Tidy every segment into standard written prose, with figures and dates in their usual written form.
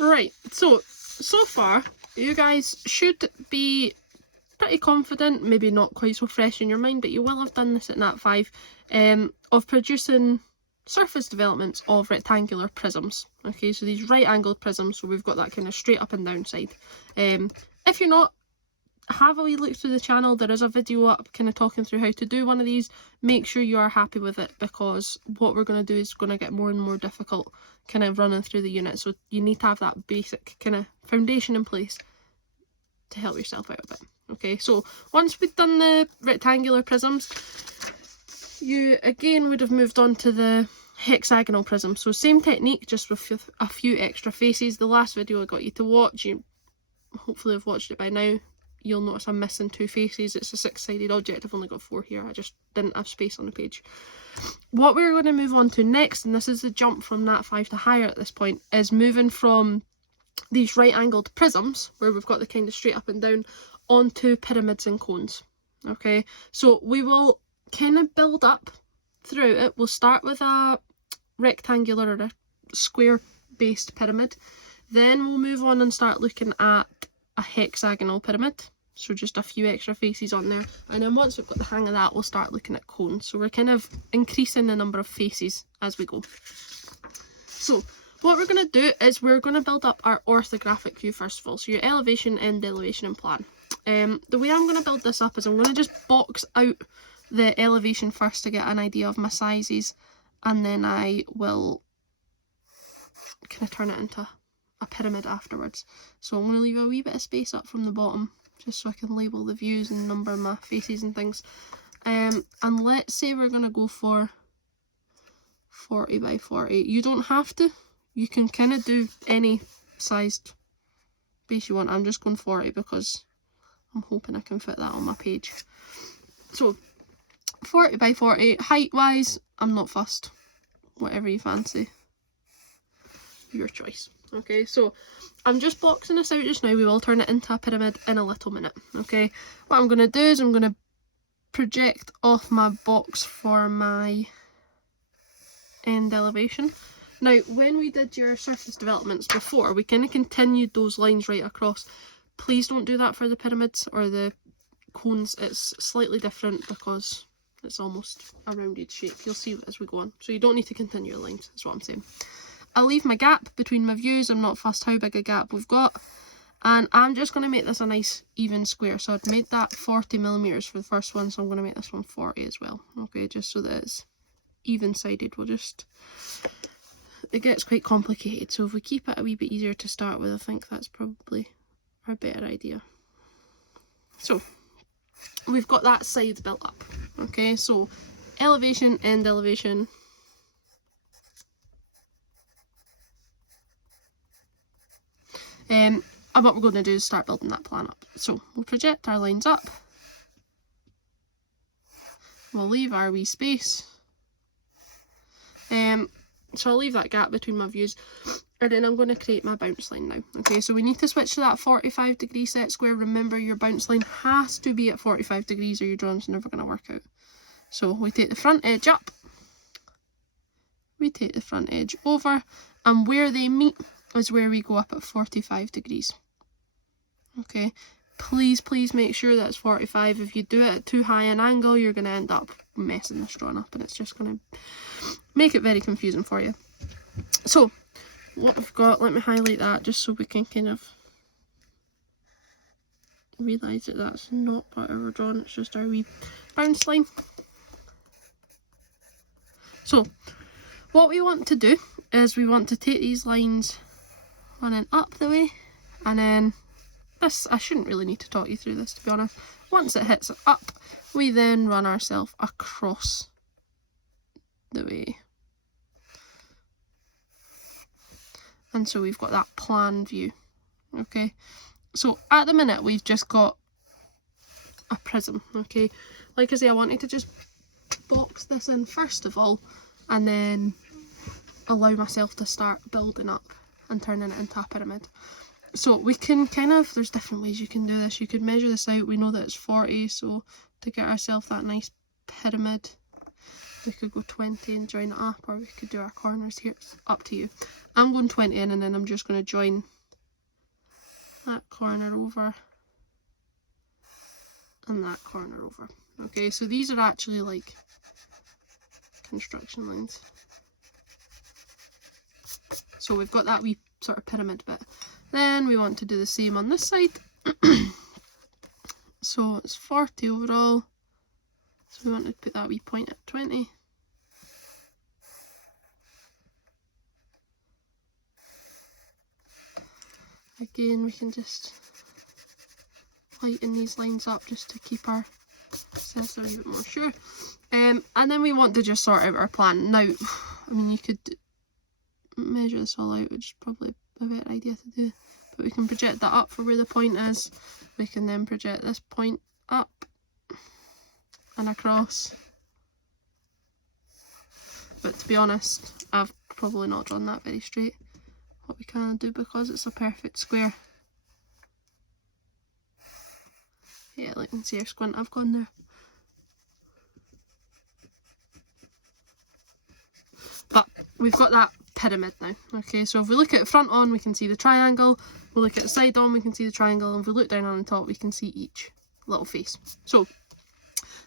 Right, so far, you guys should be pretty confident, maybe not quite so fresh in your mind, but you will have done this at Nat 5, of producing surface developments of rectangular prisms. Okay, so these right angled prisms, so we've got that kind of straight up and down side. If you're not, have a wee look through the channel. There is a video up kind of talking through how to do one of these. Make sure you are happy with it, because what we're going to do is going to get more and more difficult kind of running through the unit, so you need to have that basic kind of foundation in place to help yourself out a bit. Okay, so once we've done the rectangular prisms, you again would have moved on to the hexagonal prism. So same technique, just with a few extra faces. The last video I got you to watch, you hopefully have watched it by now. You'll notice I'm missing 2 faces. It's a 6-sided object. I've only got 4 here. I just didn't have space on the page. What we're going to move on to next, and this is the jump from Nat 5 to higher at this point, is moving from these right angled prisms, where we've got the kind of straight up and down, onto pyramids and cones. Okay, so we will kind of build up throughout it. We'll start with a rectangular or a square based pyramid, then we'll move on and start looking at a hexagonal pyramid, so just a few extra faces on there, and then once we've got the hang of that, we'll start looking at cones. So we're kind of increasing the number of faces as we go. So what we're going to do is we're going to build up our orthographic view first of all, so your elevation, end elevation and plan. The way I'm going to build this up is I'm going to just box out the elevation first to get an idea of my sizes, and then I will kind of turn it into a pyramid afterwards. So I'm going to leave a wee bit of space up from the bottom just so I can label the views and number my faces and things. And let's say we're going to go for 40 by 40. You don't have to. You can kind of do any sized base you want. I'm just going 40 because I'm hoping I can fit that on my page. So 40 by 40. Height wise, I'm not fussed. Whatever you fancy. Your choice. Okay, so I'm just boxing this out just now. We will turn it into a pyramid in a little minute. Okay, what I'm going to do is I'm going to project off my box for my end elevation. Now, when we did your surface developments before, we kind of continued those lines right across. Please don't do that for the pyramids or the cones. It's slightly different because it's almost a rounded shape. You'll see as we go on. So you don't need to continue your lines, is what I'm saying. I'll leave my gap between my views. I'm not fussed how big a gap we've got. And I'm just going to make this a nice even square. So I'd made that 40mm for the first one, so I'm going to make this one 40 as well. Okay, just so that it's even-sided. It gets quite complicated, so if we keep it a wee bit easier to start with, I think that's probably a better idea. So we've got that side built up. Okay, so elevation, end elevation. And what we're going to do is start building that plan up. So we'll project our lines up. We'll leave our wee space. So I'll leave that gap between my views, and then I'm going to create my bounce line now. Okay, so we need to switch to that 45-degree set square. Remember, your bounce line has to be at 45 degrees or your drawing's never going to work out. So we take the front edge up, we take the front edge over, and where they meet is where we go up at 45 degrees. Okay, please make sure that's 45. If you do it at too high an angle, you're going to end up messing this drawing up, and it's just going to make it very confusing for you. So what we've got, let me highlight that just so we can kind of realise that that's not part of our drawing, it's just our wee bounce line. So what we want to do is we want to take these lines running up the way, and then this, I shouldn't really need to talk you through this, to be honest. Once it hits up, we then run ourselves across the way. And so we've got that plan view. Okay, so at the minute we've just got a prism. Okay, like I say, I wanted to just box this in first of all, and then allow myself to start building up and turning it into a pyramid. So we can kind of, there's different ways you can do this. You could measure this out. We know that it's 40, so to get ourselves that nice pyramid, We could go 20 and join it up, or we could do our corners here. It's up to you. I'm going 20 in, and then I'm just going to join that corner over and that corner over. Okay, so these are actually like construction lines. So we've got that wee sort of pyramid bit. Then we want to do the same on this side. So it's 40 overall. So we want to put that wee point at 20. Again, we can just lighten these lines up just to keep our sense a wee bit more sure. And then we want to just sort out our plan. Now, I mean, you could measure this all out, which is probably a better idea to do. But we can project that up for where the point is. We can then project this point up and across. But to be honest, I've probably not drawn that very straight. What we can do, because it's a perfect square. Yeah, like you can see our squint I've gone there. But we've got that pyramid now. Okay, so if we look at front on, we can see the triangle. We look at the side on, we can see the triangle. And if we look down on the top, we can see each little face. So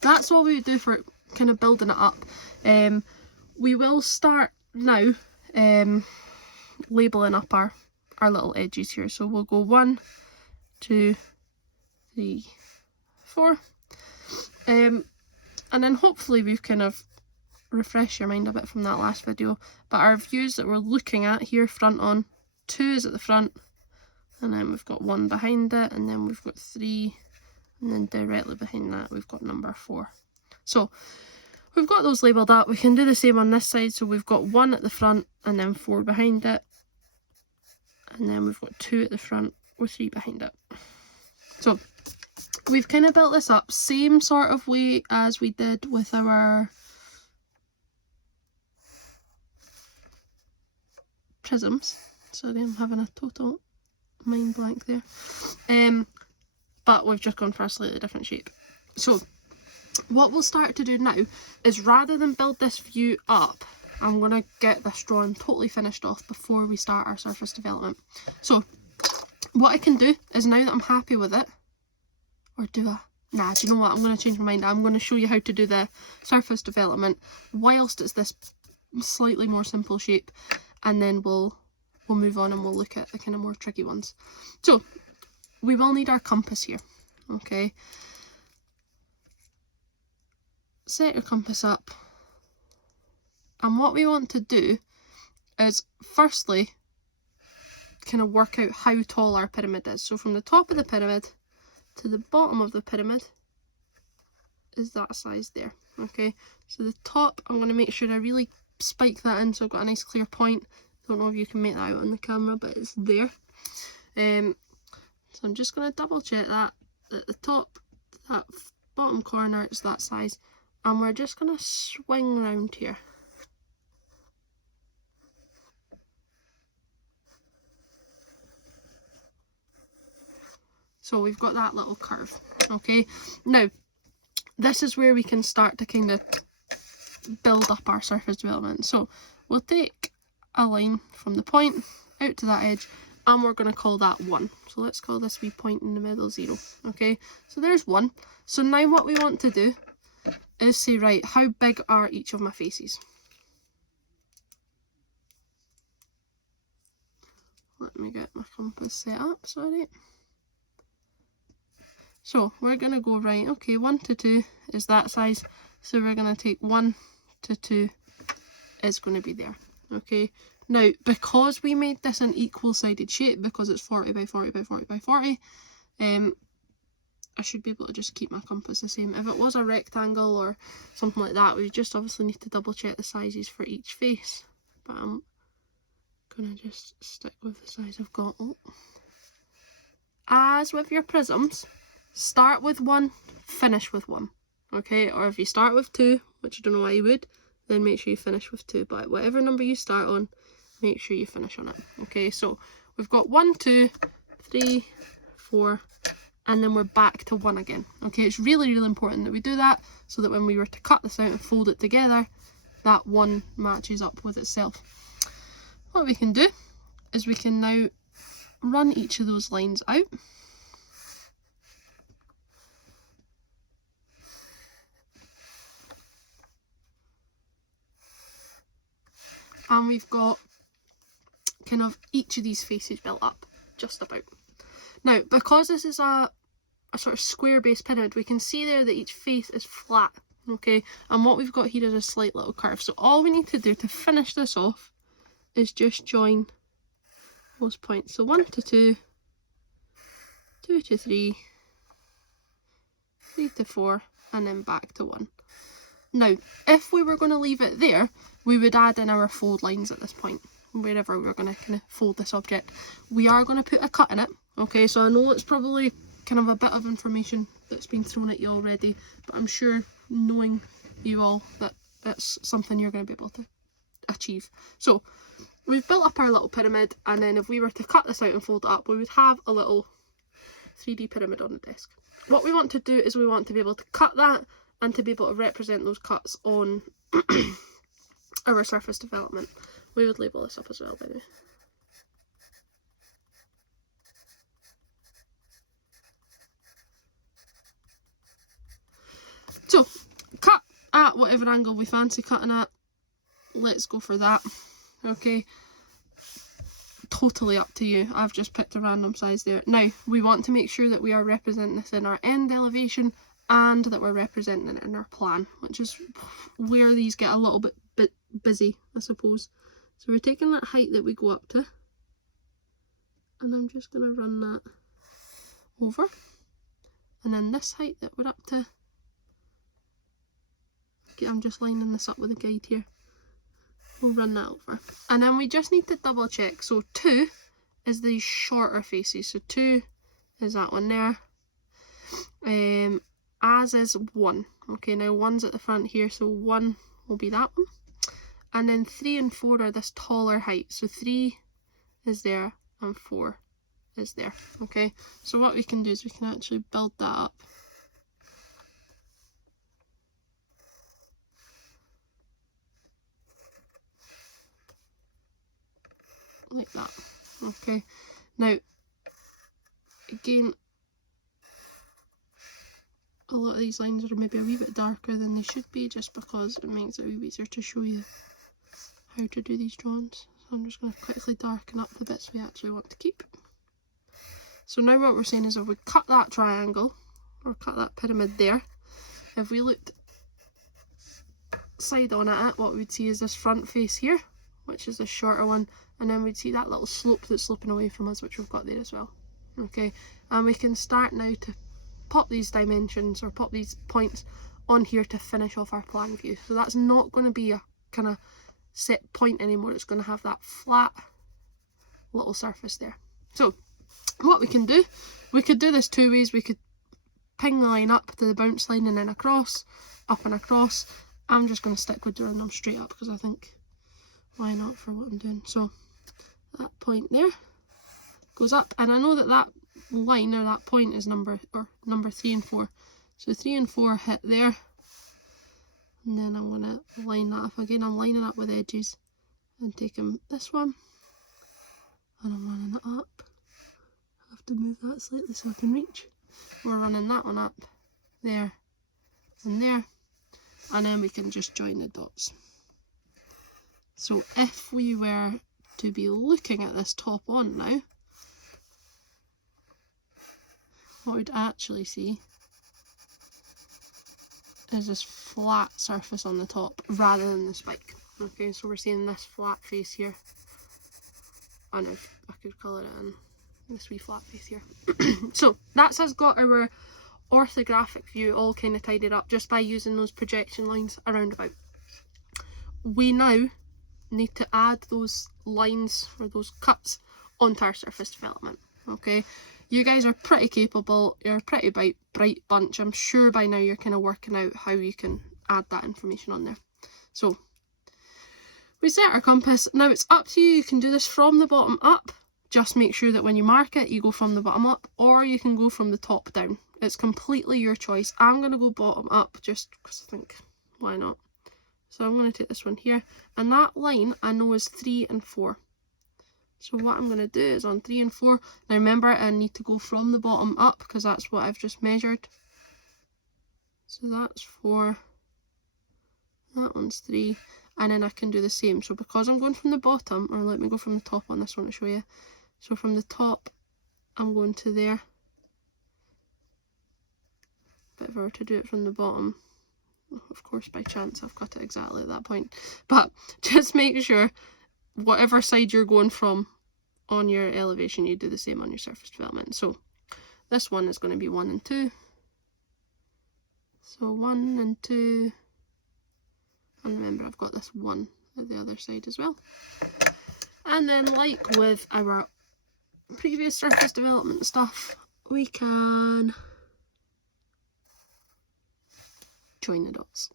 that's all we would do for kind of building it up. We will start now labeling up our little edges here. So we'll go 1, 2, 3, 4. And then hopefully we've kind of refreshed your mind a bit from that last video. But our views that we're looking at here, front on, 2 is at the front, and then we've got 1 behind it, and then we've got 3, and then directly behind that we've got number 4. So we've got those labelled up. We can do the same on this side. So we've got 1 at the front and then 4 behind it, and then we've got 2 at the front with 3 behind it. So we've kind of built this up same sort of way as we did with our prisms. Sorry, I'm having a total mind blank there. But we've just gone for a slightly different shape. So what we'll start to do now is, rather than build this view up, I'm going to get this drawing totally finished off before we start our surface development. So what I can do is, now that I'm happy with it, or do I? Nah, do you know what? I'm going to change my mind. I'm going to show you how to do the surface development whilst it's this slightly more simple shape, and then we'll move on and we'll look at the kind of more tricky ones. So we will need our compass here. Okay. Set your compass up, and what we want to do is firstly kind of work out how tall our pyramid is. So from the top of the pyramid to the bottom of the pyramid is that size there. Okay, so the top, I'm going to make sure I really spike that in so I've got a nice clear point. Don't know if you can make that out on the camera, but it's there. So I'm just going to double check that at the top, that bottom corner is that size. And we're just going to swing around here. So we've got that little curve. Okay, now this is where we can start to kind of build up our surface development. So we'll take a line from the point out to that edge, and we're going to call that 1. So let's call this wee point in the middle 0. Okay, so there's 1. So now what we want to do is say, right, how big are each of my faces? Let me get my compass set up, sorry. So we're going to go, right, okay, 1 to 2 is that size. So we're going to take 1 to 2 is going to be there. Okay, now because we made this an equal sided shape, because it's 40 by 40 by 40 by 40, I should be able to just keep my compass the same. If it was a rectangle or something like that, we just obviously need to double check the sizes for each face. But I'm going to just stick with the size I've got. Oh. As with your prisms, start with 1, finish with 1. Okay, or if you start with 2, which I don't know why you would, then make sure you finish with 2. But whatever number you start on, make sure you finish on it. Okay, so we've got 1, 2, 3, 4, and then we're back to 1 again. Okay, it's really, really important that we do that so that when we were to cut this out and fold it together, that 1 matches up with itself. What we can do is we can now run each of those lines out. And we've got kind of each of these faces built up, just about. Now, because this is a sort of square base pyramid, we can see there that each face is flat, okay? And what we've got here is a slight little curve. So all we need to do to finish this off is just join those points. So 1 to 2, 2 to 3, 3 to 4, and then back to 1. Now, if we were going to leave it there, we would add in our fold lines at this point, wherever we're going to kind of fold this object. We are going to put a cut in it, okay? So I know it's probably kind of a bit of information that's been thrown at you already, but I'm sure, knowing you all, that it's something you're going to be able to achieve. So we've built up our little pyramid, and then if we were to cut this out and fold it up, we would have a little 3D pyramid on the desk. What we want to do is we want to be able to cut that and to be able to represent those cuts on our surface development. We would label this up as well, by the way. So, cut at whatever angle we fancy cutting at. Let's go for that. Okay. Totally up to you. I've just picked a random size there. Now, we want to make sure that we are representing this in our end elevation and that we're representing it in our plan, which is where these get a little bit busy, I suppose. So we're taking that height that we go up to, and I'm just going to run that over, and then this height that we're up to, okay, I'm just lining this up with a guide here, we'll run that over, and then we just need to double check. So 2 is these shorter faces, so 2 is that one there, as is 1. Okay, now 1's at the front here, so 1 will be that one. And then 3 and 4 are this taller height. So 3 is there and 4 is there. Okay, so what we can do is we can actually build that up. Like that. Okay, now again, a lot of these lines are maybe a wee bit darker than they should be, just because it makes it a wee bit easier to show you how to do these drawings. So I'm just going to quickly darken up the bits we actually want to keep. So now what we're saying is if we cut that triangle, or cut that pyramid there, if we looked side on at it, what we'd see is this front face here, which is the shorter one, and then we'd see that little slope that's sloping away from us, which we've got there as well. Okay, and we can start now to pop these dimensions or pop these points on here to finish off our plan view. So that's not going to be a kind of set point anymore, it's going to have that flat little surface there. So what we can do, we could do this 2 ways. We could ping the line up to the bounce line and then across, up and across. I'm just going to stick with doing them straight up because I think, why not, for what I'm doing. So that point there goes up, and I know that that line or that point is number 3 and 4. So 3 and 4 hit there, and then I'm going to line that up again. I'm lining up with edges and taking this one and I'm running it up. I have to move that slightly so I can reach. We're running that one up there and there, and then we can just join the dots. So if we were to be looking at this top on now, what we'd actually see is this flat surface on the top rather than the spike. Okay, so we're seeing this flat face here, and if I could colour it in, this wee flat face here. So that's us got our orthographic view all kind of tidied up just by using those projection lines around about. We now need to add those lines or those cuts onto our surface development. Okay, you guys are pretty capable, you're a pretty bright bunch. I'm sure by now you're kind of working out how you can add that information on there. So we set our compass. Now it's up to you. You can do this from the bottom up just make sure that when you mark it, you go from the bottom up, or you can go from the top down. It's completely your choice. I'm going to go bottom up just because I think, why not? So I'm going to take this one here, and that line I know is 3 and 4. So what I'm going to do is on 3 and 4, now remember I need to go from the bottom up because that's what I've just measured. So that's 4, that one's 3, and then I can do the same. So because I'm going from the bottom, or let me go from the top on this one to show you. So from the top, I'm going to there. But if I were to do it from the bottom, of course by chance I've cut it exactly at that point. But just make sure whatever side you're going from on your elevation, you do the same on your surface development. So this one is going to be 1 and 2. So 1 and 2. And remember I've got this 1 at the other side as well. And then like with our previous surface development stuff, we can join the dots.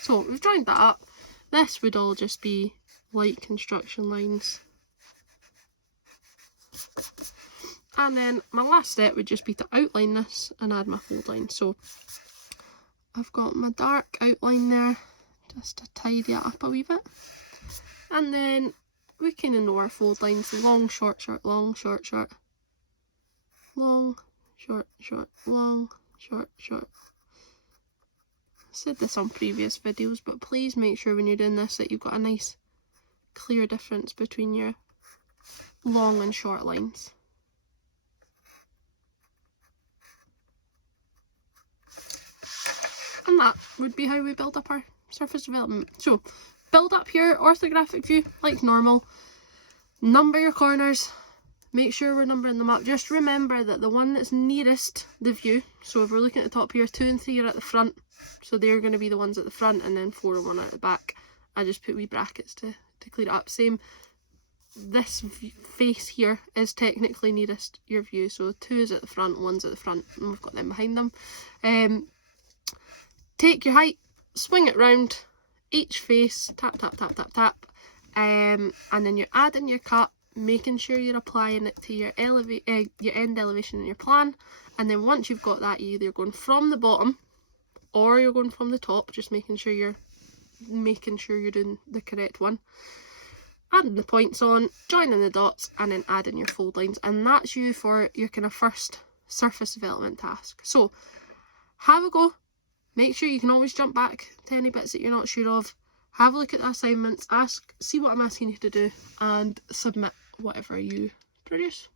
So we've joined that up. This would all just be light construction lines. And then my last step would just be to outline this and add my fold line. So I've got my dark outline there, just to tidy it up a wee bit. And then we kind of know our fold lines: long, short, short, long, short, short, long, short, short, long, short, short. I said this on previous videos, but please make sure when you're doing this that you've got a nice clear difference between your long and short lines. And that would be how we build up our surface development. So build up your orthographic view like normal, number your corners, make sure we're numbering them up. Just remember that the one that's nearest the view, so if we're looking at the top here, 2 and 3 are at the front, so they're going to be the ones at the front, and then 4 and 1 are at the back. I just put wee brackets to clear it up. Same, this face here is technically nearest your view, so 2 is at the front, 1's at the front, and we've got them behind them. Take your height, swing it round each face, tap, tap, tap, tap, tap, and then you're adding your cut, making sure you're applying it to your end elevation in your plan. And then once you've got that, you're either going from the bottom or you're going from the top, just making sure you're doing the correct one. Adding the points on, joining the dots, and then adding your fold lines. And that's you for your kind of first surface development task. So have a go. Make sure you can always jump back to any bits that you're not sure of. Have a look at the assignments, see what I'm asking you to do, and submit whatever you produce.